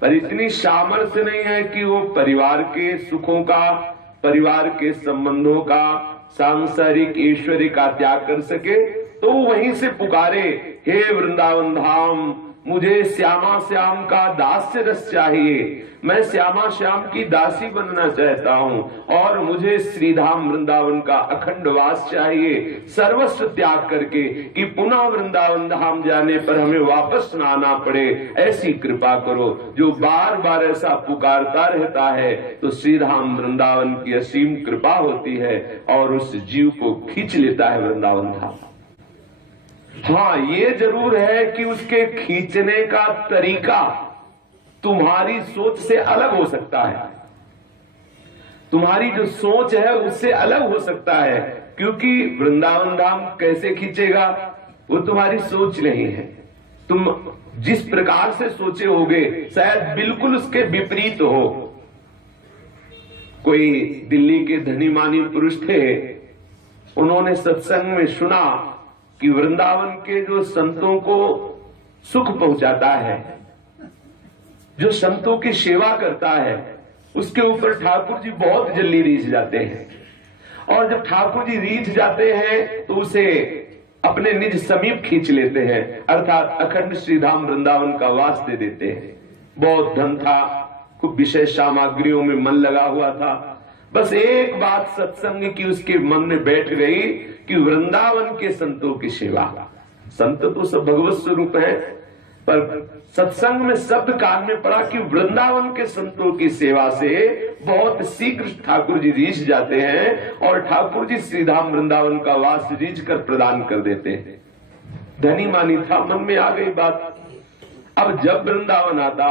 पर इतनी सामर्थ्य नहीं है कि वो परिवार के सुखों का, परिवार के संबंधों का, सांसारिक ऐश्वर्य का त्याग कर सके। तो वहीं से पुकारे, हे वृंदावन धाम, मुझे श्यामा श्याम का दास्य रस चाहिए, मैं श्यामा श्याम की दासी बनना चाहता हूँ और मुझे श्रीधाम वृंदावन का अखंड वास चाहिए, सर्वस्व त्याग करके, कि पुनः वृंदावन धाम जाने पर हमें वापस न आना पड़े, ऐसी कृपा करो। जो बार बार ऐसा पुकारता रहता है तो श्रीधाम वृंदावन की असीम कृपा होती है और उस जीव को खींच लेता है वृंदावन धाम। हाँ, ये जरूर है कि उसके खींचने का तरीका तुम्हारी सोच से अलग हो सकता है, तुम्हारी जो सोच है उससे अलग हो सकता है, क्योंकि वृंदावन धाम कैसे खींचेगा वो तुम्हारी सोच नहीं है। तुम जिस प्रकार से सोचे होगे शायद बिल्कुल उसके विपरीत हो। कोई दिल्ली के धनी मानी पुरुष थे, उन्होंने सत्संग में सुना कि वृंदावन के जो संतों को सुख पहुंचाता है, जो संतों की सेवा करता है, उसके ऊपर ठाकुर जी बहुत जल्दी रीझ जाते हैं। और जब ठाकुर जी रीझ जाते हैं तो उसे अपने निज समीप खींच लेते हैं, अर्थात अखंड श्रीधाम वृंदावन का वास दे देते हैं। बहुत धन था, खूब विषय सामग्रियों में मन लगा हुआ था, बस एक बात सत्संग की उसके मन में बैठ गई कि वृंदावन के संतों की सेवा। संत तो सब भगवत स्वरूप है, पर सत्संग में शब्द कान में पड़ा कि वृंदावन के संतों की सेवा से बहुत शीघ्र ठाकुर जी रीझ जाते हैं और ठाकुर जी श्रीधाम वृंदावन का वास रीझ कर प्रदान कर देते हैं। धनी मानी था, मन में आ गई बात। अब जब वृंदावन आता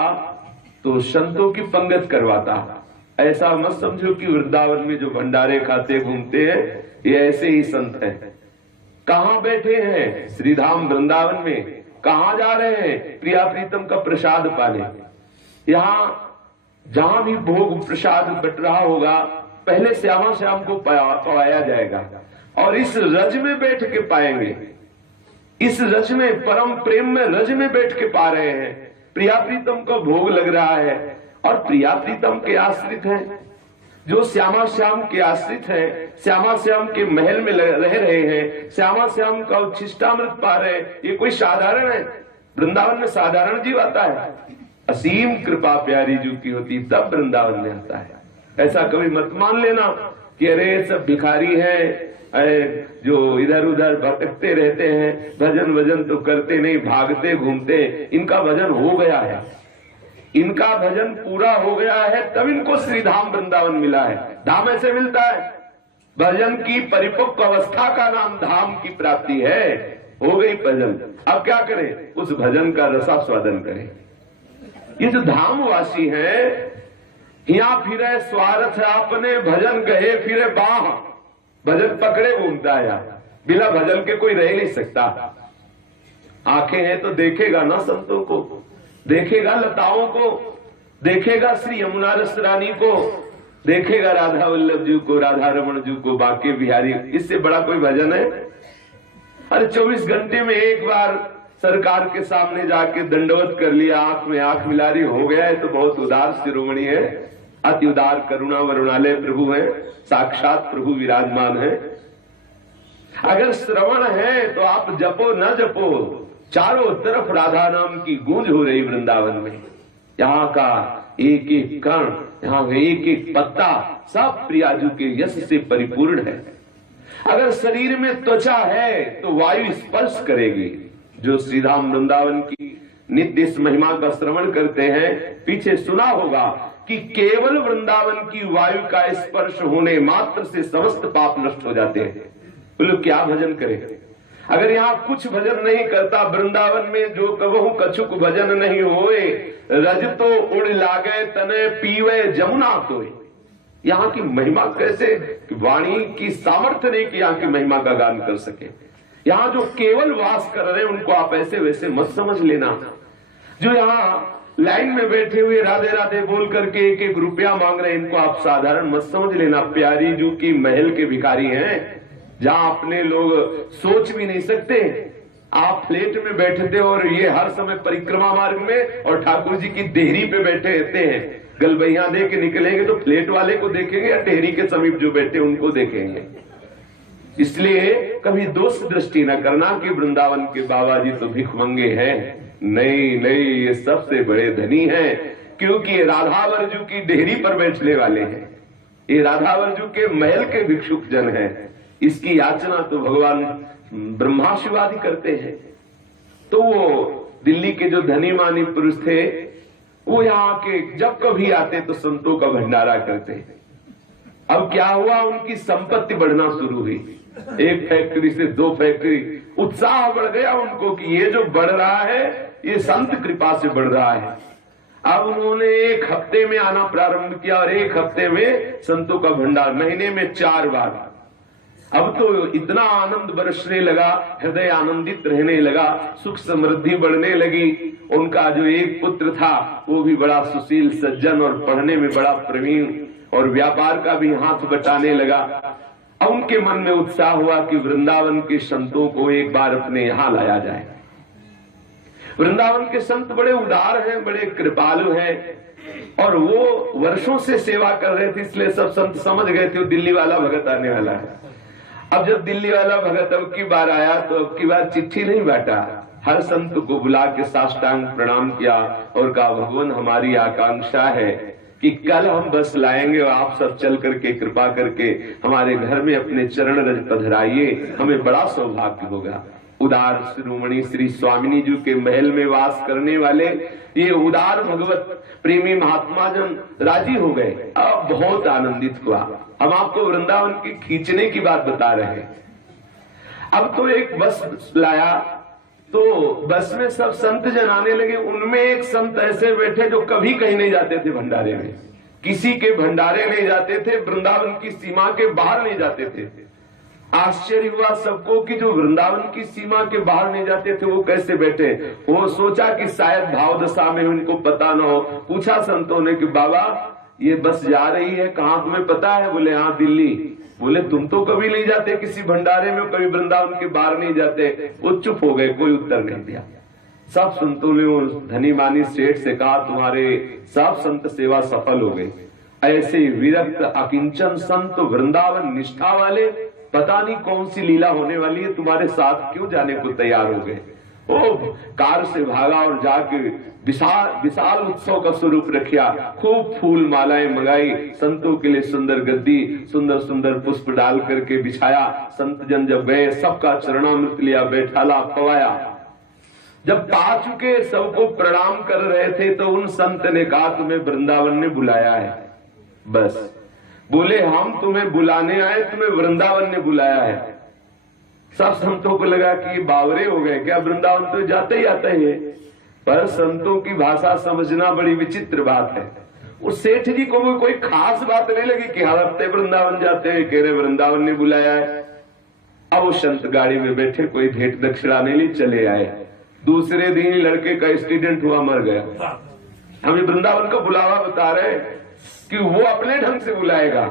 तो संतों की पंगत करवाता। ऐसा मत समझो कि वृंदावन में जो भंडारे खाते घूमते हैं ये ऐसे ही संत हैं। कहाँ बैठे हैं? श्रीधाम वृंदावन में। कहाँ जा रहे हैं? प्रिया प्रीतम का प्रसाद पाने। यहाँ जहां भी भोग प्रसाद बट रहा होगा, पहले श्यामा श्याम को पवाया जाएगा और इस रज में बैठ के पाएंगे। इस रज में, परम प्रेम में, रज में बैठ के पा रहे हैं। प्रिया प्रीतम का भोग लग रहा है और प्रिया प्रीतम के आश्रित हैं, जो श्यामा श्याम के आश्रित हैं, श्यामा श्याम के महल में रह रहे हैं, श्यामा श्याम का उच्छिष्टामृत पा रहे हैं। ये कोई साधारण है? वृंदावन में साधारण जीव आता है? असीम कृपा प्यारी जीव की होती तब वृंदावन में आता है। ऐसा कभी मत मान लेना कि अरे सब भिखारी हैं जो इधर उधर भटकते रहते हैं, भजन वजन तो करते नहीं, भागते घूमते, इनका भजन हो गया है, इनका भजन पूरा हो गया है, तब इनको श्रीधाम वृंदावन मिला है। धाम ऐसे मिलता है, भजन की परिपक्व अवस्था का नाम धाम की प्राप्ति है। हो गई भजन, अब क्या करें? उस भजन का रसास्वादन करें। ये जो धामवासी है, यहाँ फिरे स्वार्थ आपने, भजन गए फिरे बाह, भजन पकड़े घूमता है यार, बिना भजन के कोई रह नहीं सकता। आंखें हैं तो देखेगा ना संतों को, देखेगा लताओं को, देखेगा श्री यमुना रस रानी को, देखेगा राधा वल्लभ जी को, राधा रमण जी को, बाके बिहारी। इससे बड़ा कोई भजन है? अरे 24 घंटे में एक बार सरकार के सामने जाके दंडवत कर लिया, आंख में आंख मिला रही, हो गया है तो बहुत उदार शिरोमणि है, अति उदार करुणा वरुणालय प्रभु है, साक्षात प्रभु विराजमान है। अगर श्रवण है तो आप जपो न जपो, चारों तरफ राधा नाम की गूंज हो रही वृंदावन में। यहाँ का एक एक कण, यहाँ का एक एक पत्ता सब प्रियाजू के यश से परिपूर्ण है। अगर शरीर में त्वचा है तो वायु स्पर्श करेगी। जो श्रीधाम वृंदावन की नित्य इस महिमा का श्रवण करते हैं, पीछे सुना होगा कि केवल वृंदावन की वायु का स्पर्श होने मात्र से समस्त पाप नष्ट हो जाते हैं। बोलो क्या भजन करें? अगर यहाँ कुछ भजन नहीं करता, वृंदावन में जो कबहू कछुक भजन नहीं होए, रज तो उड़ लागे तने पीवे जमुना तोए। यहाँ की महिमा कैसे, वाणी की सामर्थ्य नहीं कि यहाँ की महिमा का गान कर सके। यहाँ जो केवल वास कर रहे हैं उनको आप ऐसे वैसे मत समझ लेना। जो यहाँ लाइन में बैठे हुए राधे राधे बोल करके एक एक रुपया मांग रहे हैं, इनको आप साधारण मत समझ लेना। प्यारी जू की महल के भिखारी हैं, जहां अपने लोग सोच भी नहीं सकते आप फ्लैट में बैठे थे और ये हर समय परिक्रमा मार्ग में और ठाकुर जी की देहरी पे बैठे रहते हैं। गलबैया दे के निकलेंगे तो फ्लैट वाले को देखेंगे या देहरी के समीप जो बैठे उनको देखेंगे। इसलिए कभी दोष दृष्टि न करना कि वृंदावन के बाबा जी तो भिख मंगे हैं। नहीं नहीं, ये सबसे बड़े धनी हैं, क्योंकि ये राधावर्जु की डेहरी पर बैठने वाले हैं। ये राधावर्जु के महल के भिक्षुक जन हैं। इसकी याचना तो भगवान ब्रह्मा शिवादि करते हैं। तो वो दिल्ली के जो धनी मानी पुरुष थे, वो यहाँ के जब कभी आते तो संतों का भंडारा करते। अब क्या हुआ, उनकी संपत्ति बढ़ना शुरू हुई। एक फैक्ट्री से 2 फैक्ट्री, उत्साह बढ़ गया उनको कि ये जो बढ़ रहा है ये संत कृपा से बढ़ रहा है। अब उन्होंने 1 हफ्ते में आना प्रारंभ किया और 1 हफ्ते में संतों का भंडार, महीने में 4 बार। अब तो इतना आनंद बरसने लगा, हृदय आनंदित रहने लगा, सुख समृद्धि बढ़ने लगी। उनका जो एक पुत्र था वो भी बड़ा सुशील सज्जन और पढ़ने में बड़ा प्रवीण और व्यापार का भी हाथ बटाने लगा। अब उनके मन में उत्साह हुआ कि वृंदावन के संतों को एक बार अपने यहां लाया जाए। वृंदावन के संत बड़े उदार हैं, बड़े कृपालु हैं और वो वर्षों से सेवा कर रहे थे, इसलिए सब संत समझ गए थे दिल्ली वाला भगत आने वाला है। अब जब दिल्ली वाला भगत अब की बार आया तो अब की बार चिट्ठी नहीं बांटा, हर संत को बुला के साष्टांग प्रणाम किया और कहा, भगवान हमारी आकांक्षा है कि कल हम बस लाएंगे और आप सब चल करके कृपा करके हमारे घर में अपने चरण रज पधराइए, हमें बड़ा सौभाग्य होगा। उदार शिरोमणि श्री स्वामिनी जी के महल में वास करने वाले ये उदार भगवत प्रेमी महात्मा जन राजी हो गए। अब बहुत आनंदित हुआ। हम आपको वृंदावन की खींचने की बात बता रहे हैं। अब तो एक बस लाया तो बस में सब संत जन आने लगे। उनमें एक संत ऐसे बैठे जो कभी कहीं नहीं जाते थे भंडारे में, किसी के भंडारे नहीं जाते थे, वृंदावन की सीमा के बाहर नहीं जाते थे। आश्चर्य हुआ सबको कि जो वृंदावन की सीमा के बाहर नहीं जाते थे वो कैसे बैठे। वो सोचा कि शायद भाव दशा में उनको पता न हो। पूछा संतों ने कि बाबा ये बस जा रही है, कहाँ तुम्हें पता है? बोले हाँ दिल्ली। बोले तुम तो कभी नहीं जाते किसी भंडारे में, कभी वृंदावन के बाहर नहीं जाते। वो चुप हो गए, कोई उत्तर नहीं दिया। सब संतों ने उस धनी मानी सेठ से कहा तुम्हारे सब संत सेवा सफल हो गई। ऐसे विरक्त अकिंचन संत वृंदावन निष्ठा वाले पता नहीं कौन सी लीला होने वाली है, तुम्हारे साथ क्यों जाने को तैयार हो गए। ओ कार से भागा और जाके विशाल उत्सव का स्वरूप रखा। खूब फूल मालाएं मंगाई, संतों के लिए सुंदर गद्दी, सुंदर सुंदर पुष्प डाल करके बिछाया। संत जन जब गए सबका चरणामृत लिया, बैठाला पवाया। जब पा चुके सबको प्रणाम कर रहे थे तो उन संत ने कहा तुम्हें वृंदावन ने बुलाया है। बस बोले हम तुम्हें बुलाने आए, तुम्हें वृंदावन ने बुलाया है। सब संतों को लगा कि ये बावरे हो गए क्या, वृंदावन तो जाते ही आता है। पर संतों की भाषा समझना बड़ी विचित्र बात है। उस सेठ जी को कोई खास बात नहीं लगी कि हर हफ्ते वृंदावन जाते हैं, कह रहे वृंदावन ने बुलाया है। अब वो संत गाड़ी में बैठे, कोई भेंट दक्षिणा नहीं ली, चले आए। दूसरे दिन लड़के का एक्सीडेंट हुआ, मर गया। हमें वृंदावन का बुलावा बता रहे कि वो अपने ढंग से बुलाएगा।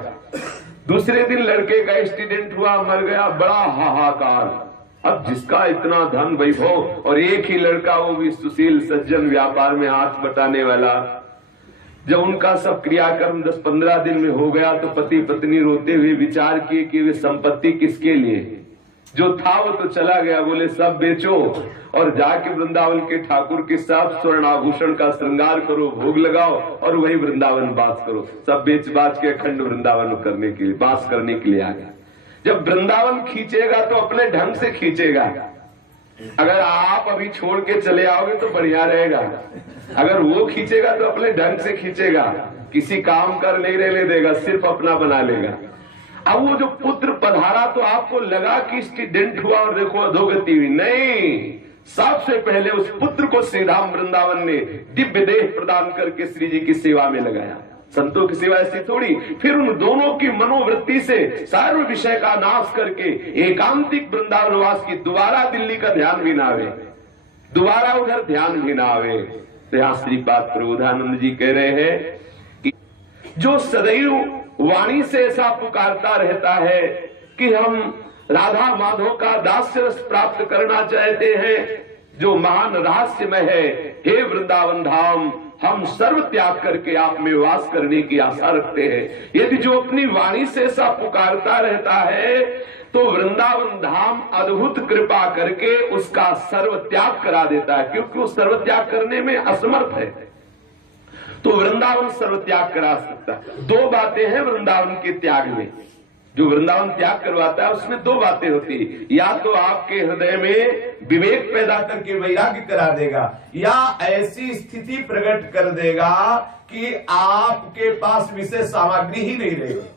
दूसरे दिन लड़के का एक्सीडेंट हुआ, मर गया, बड़ा हाहाकार। अब जिसका इतना धन वैभव और एक ही लड़का, वो भी सुशील सज्जन, व्यापार में हाथ बटाने वाला। जब उनका सब क्रियाक्रम 10-15 दिन में हो गया तो पति पत्नी रोते हुए विचार किए कि वे संपत्ति किसके लिए, जो था वो तो चला गया। बोले सब बेचो और जाके वृंदावन के ठाकुर के साथ स्वर्ण आभूषण का श्रृंगार करो, भोग लगाओ और वही वृंदावन बास करो। सब बेच बाच के अखंड वृंदावन करने के लिए, बास करने के लिए आ गया। जब वृंदावन खींचेगा तो अपने ढंग से खींचेगा। अगर आप अभी छोड़ के चले आओगे तो बढ़िया रहेगा, अगर वो खींचेगा तो अपने ढंग से खींचेगा, किसी काम कर नहीं रहने देगा, सिर्फ अपना बना लेगा। अब वो जो पुत्र पधारा तो आपको लगा कि एक्सीडेंट हुआ और देखो अधोगति हुई, नहीं, सबसे पहले उस पुत्र को श्रीधाम वृंदावन ने दिव्य देह प्रदान करके श्री जी की सेवा में लगाया। संतों की सेवा ऐसी थोड़ी। फिर उन दोनों की मनोवृत्ति से सर्व विषय का नाश करके एकांतिक वृंदावनवास की दोबारा दिल्ली का ध्यान भी ना आवे, दोबारा उधर ध्यान भी ना आवे। तो यहाँ श्रीपाद प्रबोधानंद जी कह रहे हैं कि जो सदैव वाणी से ऐसा पुकारता रहता है कि हम राधा माधव का दास्य रस प्राप्त करना चाहते हैं, जो महान रहस्यमय है, हे वृंदावन धाम, हम सर्व त्याग करके आप में वास करने की आशा रखते हैं। यदि जो अपनी वाणी से ऐसा पुकारता रहता है तो वृंदावन धाम अद्भुत कृपा करके उसका सर्व त्याग करा देता है, क्योंकि वो सर्व त्याग करने में असमर्थ है। तो वृंदावन सर्व त्याग करा सकता है। दो बातें हैं वृंदावन के त्याग में, जो वृंदावन त्याग करवाता है उसमें दो बातें होती है, या तो आपके हृदय में विवेक पैदा करके वैराग्य करा देगा, या ऐसी स्थिति प्रकट कर देगा कि आपके पास विषय सामग्री ही नहीं रहेगी।